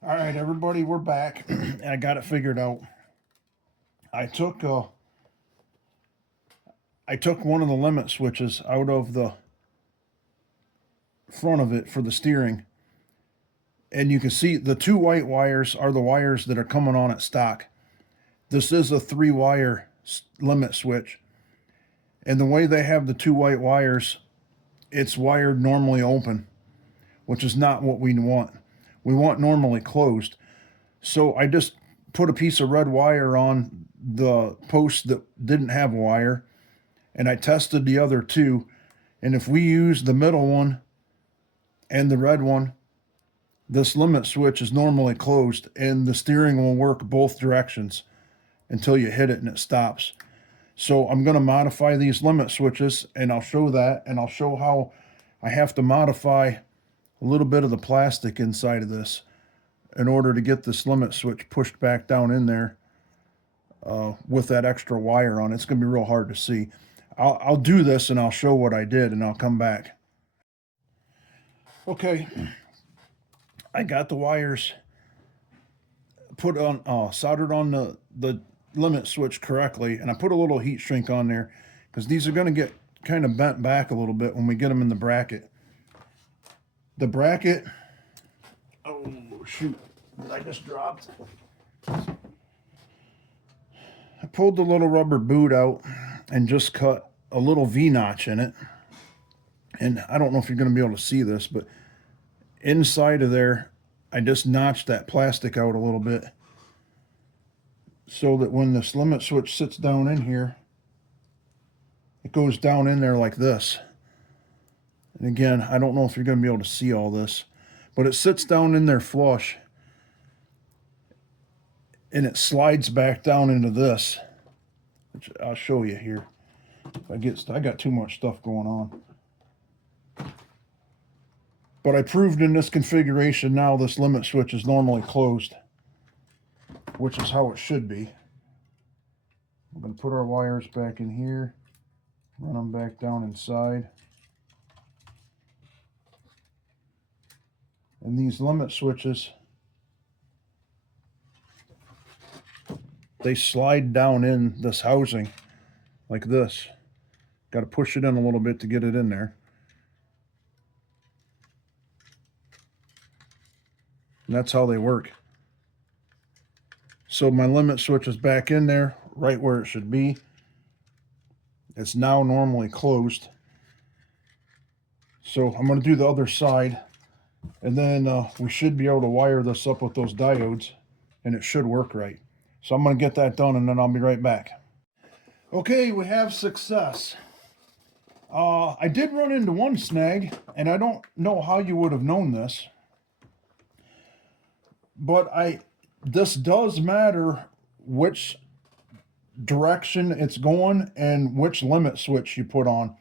All right, everybody, we're back. And I got it figured out. I took one of the limit switches out of the front of it for the steering, and you can see the two white wires are the wires that are coming on at stock. This is a 3-wire limit switch, and the way they have the two white wires, it's wired normally open, which is not what we want. We want normally closed. So I just put a piece of red wire on the post that didn't have a wire, and I tested the other two. And if we use the middle one and the red one, this limit switch is normally closed, and the steering will work both directions until you hit it and it stops. So I'm going to modify these limit switches, and I'll show that, and I'll show how I have to modify a little bit of the plastic inside of this in order to get this limit switch pushed back down in there with that extra wire on. It's going to be real hard to see. I'll do this and I'll show what I did, and I'll come back. Okay, I got the wires put on, soldered on the limit switch correctly, and I put a little heat shrink on there because these are going to get kind of bent back a little bit when we get them in the bracket. The bracket, oh shoot, I just dropped. I pulled the little rubber boot out and just cut a little V-notch in it. And I don't know if you're going to be able to see this, but inside of there, I just notched that plastic out a little bit so that when this limit switch sits down in here, it goes down in there like this. And again, I don't know if you're going to be able to see all this, but it sits down in there flush, and it slides back down into this, which I'll show you here. I got too much stuff going on. But I proved in this configuration now this limit switch is normally closed, which is how it should be. We're going to put our wires back in here, run them back down inside. And these limit switches, they slide down in this housing like this. Got to push it in a little bit to get it in there. And that's how they work. So my limit switch is back in there, right where it should be. It's now normally closed. So I'm going to do the other side, and then we should be able to wire this up with those diodes, and it should work right. So I'm going to get that done, and then I'll be right back. Okay, we have success. I did run into one snag, and I don't know how you would have known this, but this does matter which direction it's going and which limit switch you put on.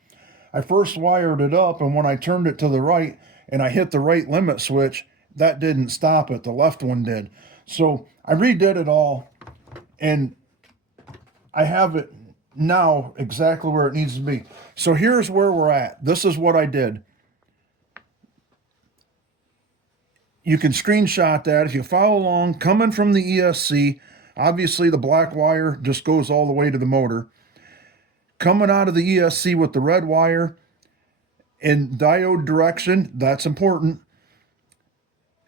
I first wired it up, and when I turned it to the right and I hit the right limit switch, that didn't stop it. The left one did. So I redid it all, and I have it now exactly where it needs to be. So here's where we're at. This is what I did. You can screenshot that if you follow along. Coming from the ESC, obviously the black wire just goes all the way to the motor. Coming out of the ESC with the red wire in diode direction, that's important.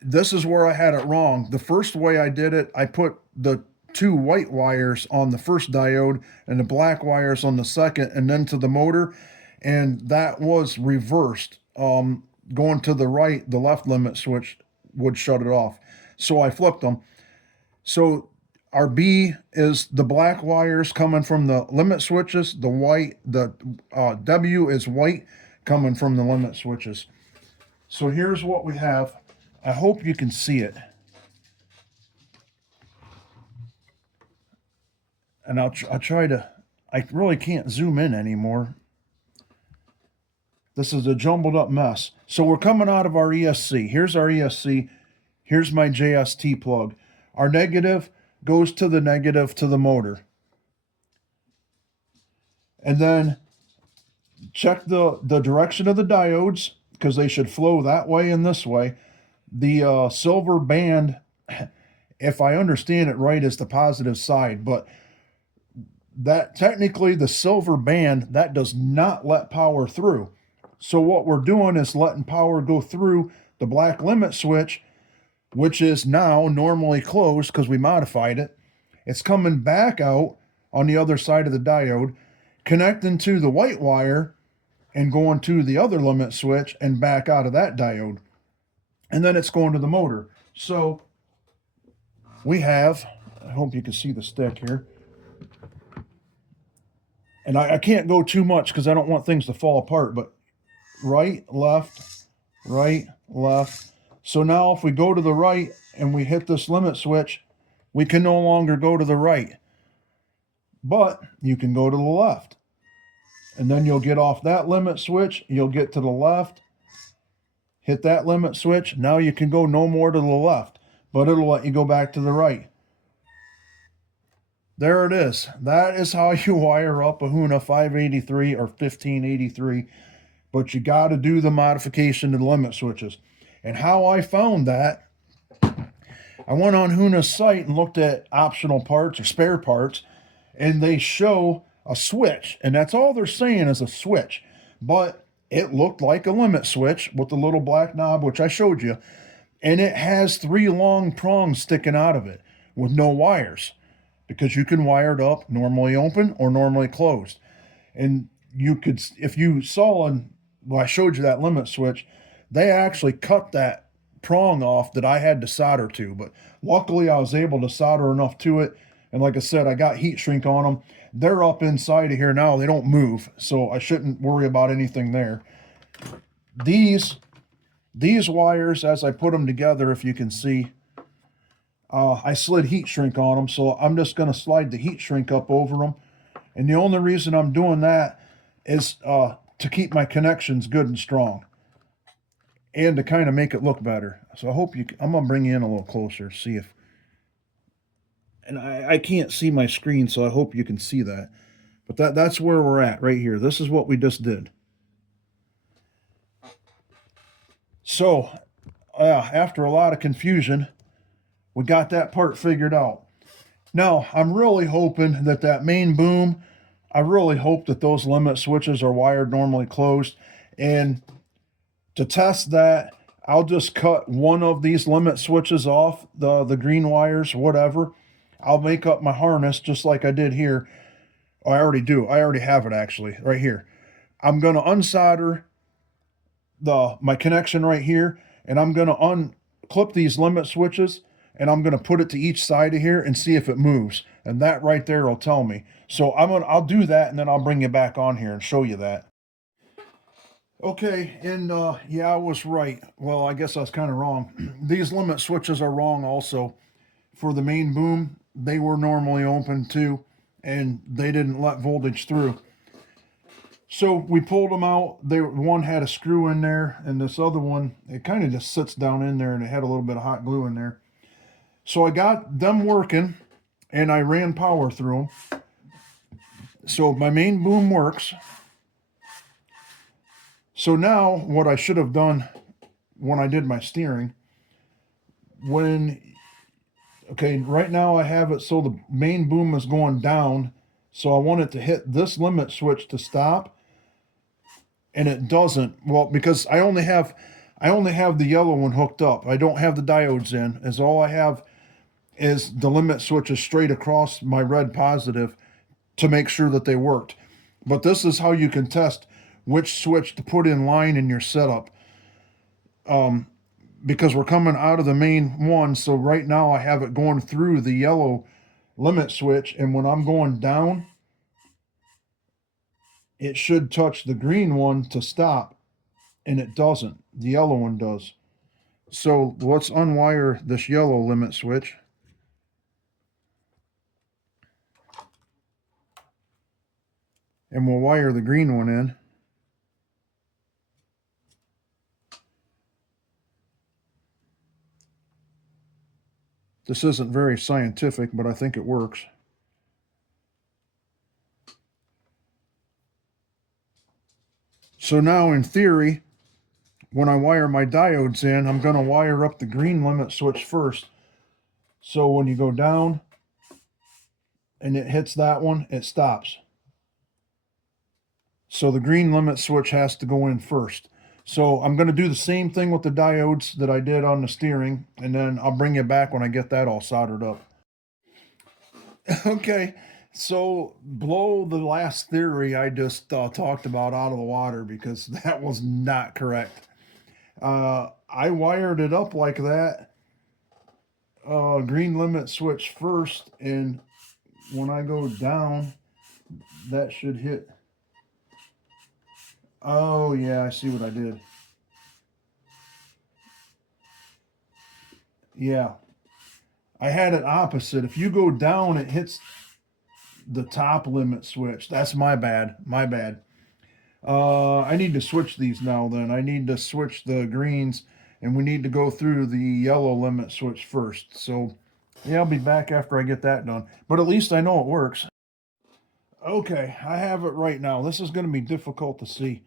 This is where I had it wrong. The first way I did it, I put the two white wires on the first diode and the black wires on the second, and then to the motor, and that was reversed. Going to the right, the left limit switch would shut it off. So I flipped them. So our B is the black wires coming from the limit switches. The W is white coming from the limit switches. So here's what we have. I hope you can see it. And I'll try to, I really can't zoom in anymore. This is a jumbled up mess. So we're coming out of our ESC. Here's our ESC. Here's my JST plug. Our negative goes to the negative to the motor. And then check the direction of the diodes, because they should flow that way and this way. The silver band if I understand it right, is the positive side, but that technically the silver band, that does not let power through. So what we're doing is letting power go through the black limit switch, which is now normally closed because we modified it. It's coming back out on the other side of the diode, connecting to the white wire and going to the other limit switch and back out of that diode. And then it's going to the motor. So we have, I hope you can see the stick here. And I can't go too much because I don't want things to fall apart, but right, left, right, left. So now if we go to the right and we hit this limit switch, we can no longer go to the right. But you can go to the left. And then you'll get off that limit switch, you'll get to the left, hit that limit switch. Now you can go no more to the left, but it'll let you go back to the right. There it is. That is how you wire up a Huina 583 or 1583. But you got to do the modification to the limit switches. And how I found that, I went on Huina's site and looked at optional parts or spare parts, and they show a switch. And that's all they're saying is a switch. But it looked like a limit switch with the little black knob, which I showed you. And it has 3 long prongs sticking out of it with no wires, because you can wire it up normally open or normally closed. And you could, if you saw, well, I showed you that limit switch, they actually cut that prong off that I had to solder to. But luckily I was able to solder enough to it. And like I said, I got heat shrink on them. They're up inside of here now. They don't move, so I shouldn't worry about anything there. These wires, as I put them together, if you can see, I slid heat shrink on them, so I'm just going to slide the heat shrink up over them. And the only reason I'm doing that is to keep my connections good and strong, and to kind of make it look better. So I hope you, I'm going to bring you in a little closer, see if, and I can't see my screen, so I hope you can see that. But that's where we're at right here. This is what we just did. So after a lot of confusion, we got that part figured out. Now, I'm really hoping that that main boom, I really hope that those limit switches are wired normally closed. And to test that, I'll just cut one of these limit switches off, the green wires, whatever. I'll make up my harness just like I did here. I already do. I already have it actually, right here. I'm going to unsolder my connection right here, and I'm going to unclip these limit switches, and I'm going to put it to each side of here and see if it moves. And that right there will tell me. So I'll do that, and then I'll bring you back on here and show you that. Okay, and yeah, I was right. Well, I guess I was kind of wrong. These limit switches are wrong also. For the main boom, they were normally open too, and they didn't let voltage through. So we pulled them out. One had a screw in there, and this other one, it kind of just sits down in there, and it had a little bit of hot glue in there. So I got them working, and I ran power through them. So my main boom works. So now what I should have done when I did my steering, okay, right now I have it so the main boom is going down. So I want it to hit this limit switch to stop. And it doesn't. Well, because I only have the yellow one hooked up. I don't have the diodes in. As all I have is the limit switches straight across my red positive to make sure that they worked. But this is how you can test which switch to put in line in your setup. Because we're coming out of the main one, so right now I have it going through the yellow limit switch, and when I'm going down, it should touch the green one to stop, and it doesn't. The yellow one does. So let's unwire this yellow limit switch. And we'll wire the green one in. This isn't very scientific, but I think it works. So now in theory, when I wire my diodes in, I'm going to wire up the green limit switch first. So when you go down and it hits that one, it stops. So the green limit switch has to go in first. So I'm going to do the same thing with the diodes that I did on the steering, and then I'll bring you back when I get that all soldered up. Okay, so blow the last theory I just talked about out of the water, because that was not correct. I wired it up like that. Green limit switch first, and when I go down, that should hit. Oh yeah, I see what I did. Yeah, I had it opposite. If you go down, it hits the top limit switch. That's my bad. My bad. I need to switch these now then. I need to switch the greens, and we need to go through the yellow limit switch first. So yeah, I'll be back after I get that done. But at least I know it works. Okay, I have it right now. This is going to be difficult to see.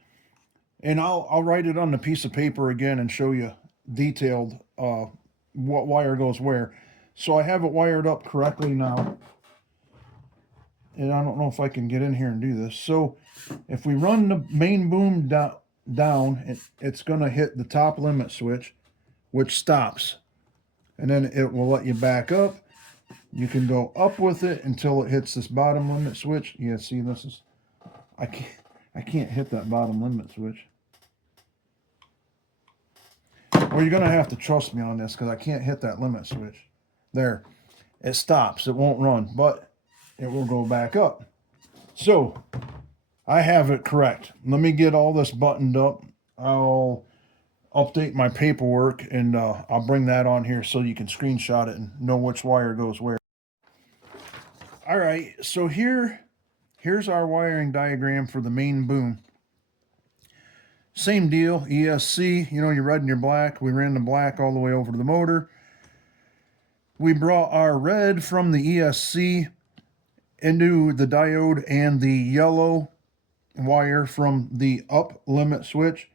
And I'll write it on the piece of paper again and show you detailed what wire goes where. So I have it wired up correctly now. And I don't know if I can get in here and do this. So if we run the main boom down, it's going to hit the top limit switch, which stops. And then it will let you back up. You can go up with it until it hits this bottom limit switch. Yeah, see, this is, I can't hit that bottom limit switch. Well, you're going to have to trust me on this, because I can't hit that limit switch. There. It stops. It won't run, but it will go back up. So I have it correct. Let me get all this buttoned up. I'll update my paperwork, and I'll bring that on here so you can screenshot it and know which wire goes where. All right, so here's our wiring diagram for the main boom. Same deal, ESC, you know, your red and your black. We ran the black all the way over to the motor. We brought our red from the ESC into the diode, and the yellow wire from the up limit switch.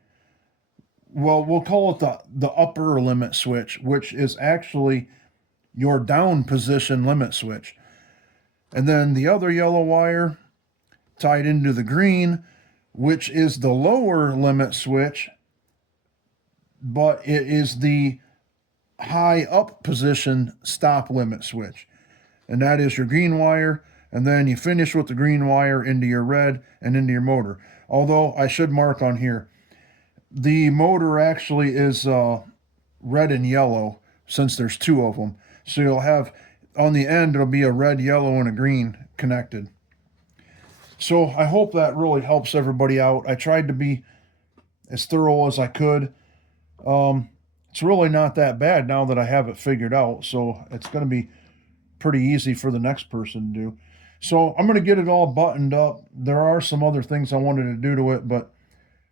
Well, we'll call it the upper limit switch, which is actually your down position limit switch. And then the other yellow wire tied into the green, which is the lower limit switch, but it is the high up position stop limit switch. And that is your green wire. And then you finish with the green wire into your red and into your motor. Although I should mark on here, the motor actually is red and yellow, since there's two of them. So you'll have, on the end, it'll be a red, yellow, and a green connected. So I hope that really helps everybody out. I tried to be as thorough as I could. It's really not that bad now that I have it figured out. So it's going to be pretty easy for the next person to do. So I'm going to get it all buttoned up. There are some other things I wanted to do to it, but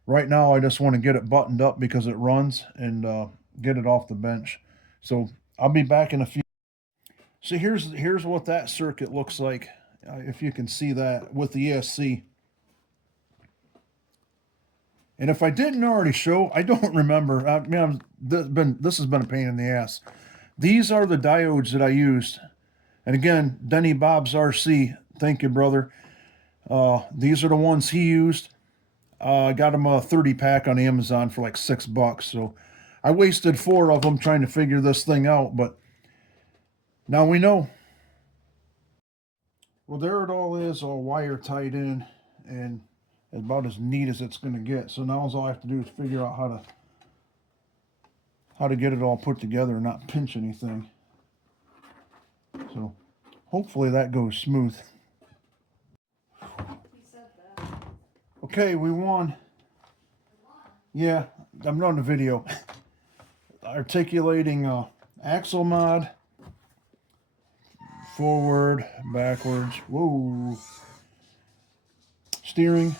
right now I just want to get it buttoned up because it runs, and get it off the bench. So I'll be back in a few. So here's what that circuit looks like, if you can see that, with the ESC. And if I didn't already show, I don't remember. I mean, this has been a pain in the ass. These are the diodes that I used. And again, Denny Bob's RC, thank you, brother. These are the ones he used. I got him a 30 pack on Amazon for like $6. So I wasted 4 of them trying to figure this thing out, but now we know. Well, there it all is, all wire tied in, and about as neat as it's going to get. So now all I have to do is figure out how to get it all put together and not pinch anything. So hopefully that goes smooth. Okay, we won. Yeah, I'm on the video. Articulating axle mod. Forward, backwards. Whoa. Steering.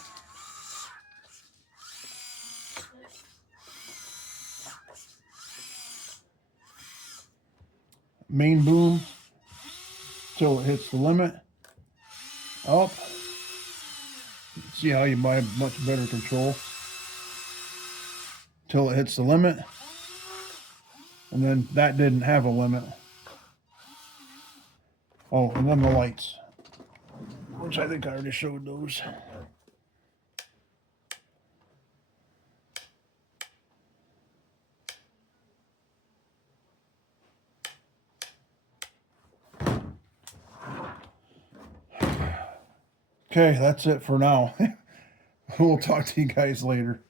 Main boom till it hits the limit. Up. See how you buy much better control. Till it hits the limit. And then that didn't have a limit. Oh, and then the lights, which I think I already showed those. Okay, that's it for now. We'll talk to you guys later.